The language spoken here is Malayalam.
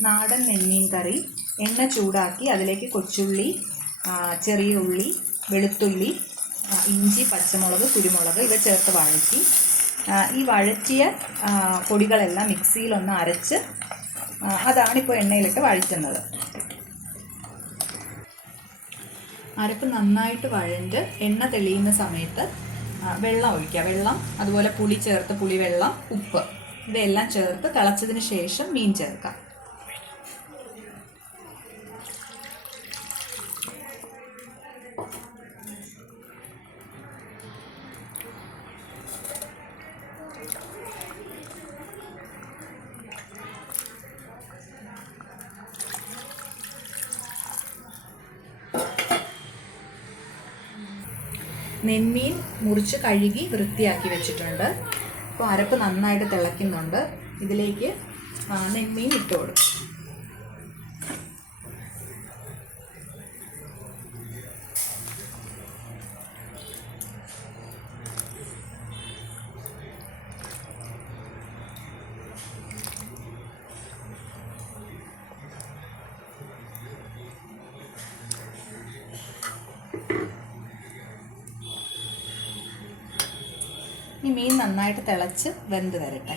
നാടൻ നെന്മീൻ കറി. എണ്ണ ചൂടാക്കി അതിലേക്ക് കൊച്ചുള്ളി ചെറിയ ഉള്ളി വെളുത്തുള്ളി ഇഞ്ചി പച്ചമുളക് കുരുമുളക് ഇവ ചേർത്ത് വഴറ്റി. ഈ വഴറ്റിയ പൊടികളെല്ലാം മിക്സിയിലൊന്ന് അരച്ച് അതാണിപ്പോൾ എണ്ണയിലിട്ട് വഴറ്റുന്നത്. അരപ്പ് നന്നായിട്ട് വഴണ്ട് എണ്ണ തെളിയുന്ന സമയത്ത് വെള്ളം ഒഴിക്കുക. വെള്ളം അതുപോലെ പുളി ചേർത്ത് പുളിവെള്ളം ഉപ്പ്. ഇതെല്ലാം ചേർത്ത് തിളച്ചതിന് ശേഷം മീൻ ചേർക്കാം. നെന്മീൻ മുറിച്ച് കഴുകി വൃത്തിയാക്കി വെച്ചിട്ടുണ്ട്. അപ്പോൾ അരപ്പ് നന്നായിട്ട് തിളയ്ക്കുന്നുണ്ട്. ഇതിലേക്ക് നെന്മീൻ ഇട്ട് കൊടുക്കും. ഈ മീൻ നന്നായിട്ട് തിളച്ച് വെന്ത് വരട്ടെ.